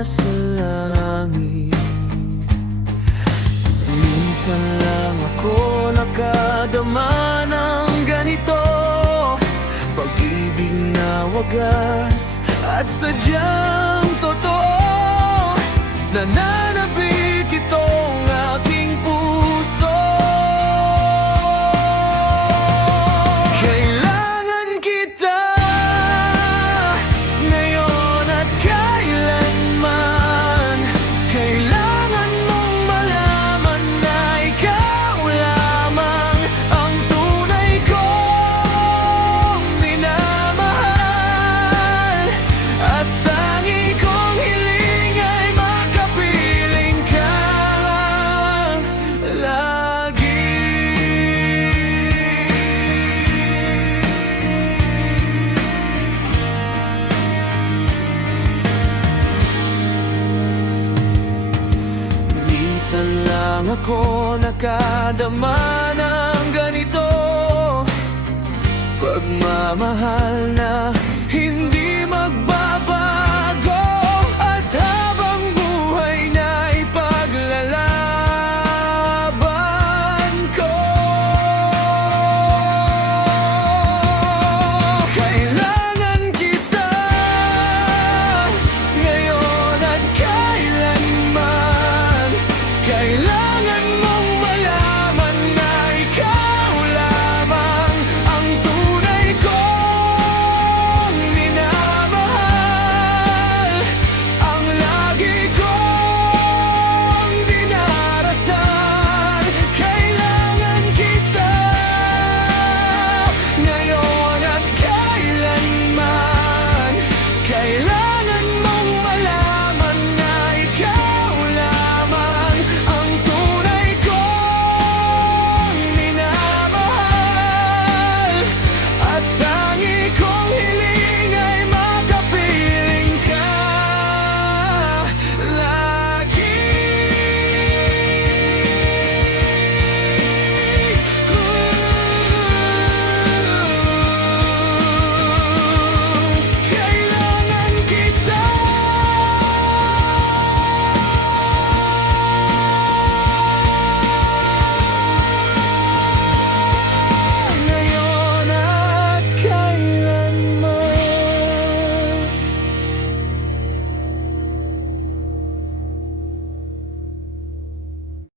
nasa langit. Minsan lang ako nakadama ng ganito, pag-ibig na wagas at sadyang totoo. Nananabik itong aking puso. Kailangan kita ngayon at kailanman. Kailangan mong malaman na ikaw lamang ang tunay kong minamahal. At tangi kong hiling ay makapiling ka lagi. Minsan lang ako nakadama ng ganito, pagmamahal na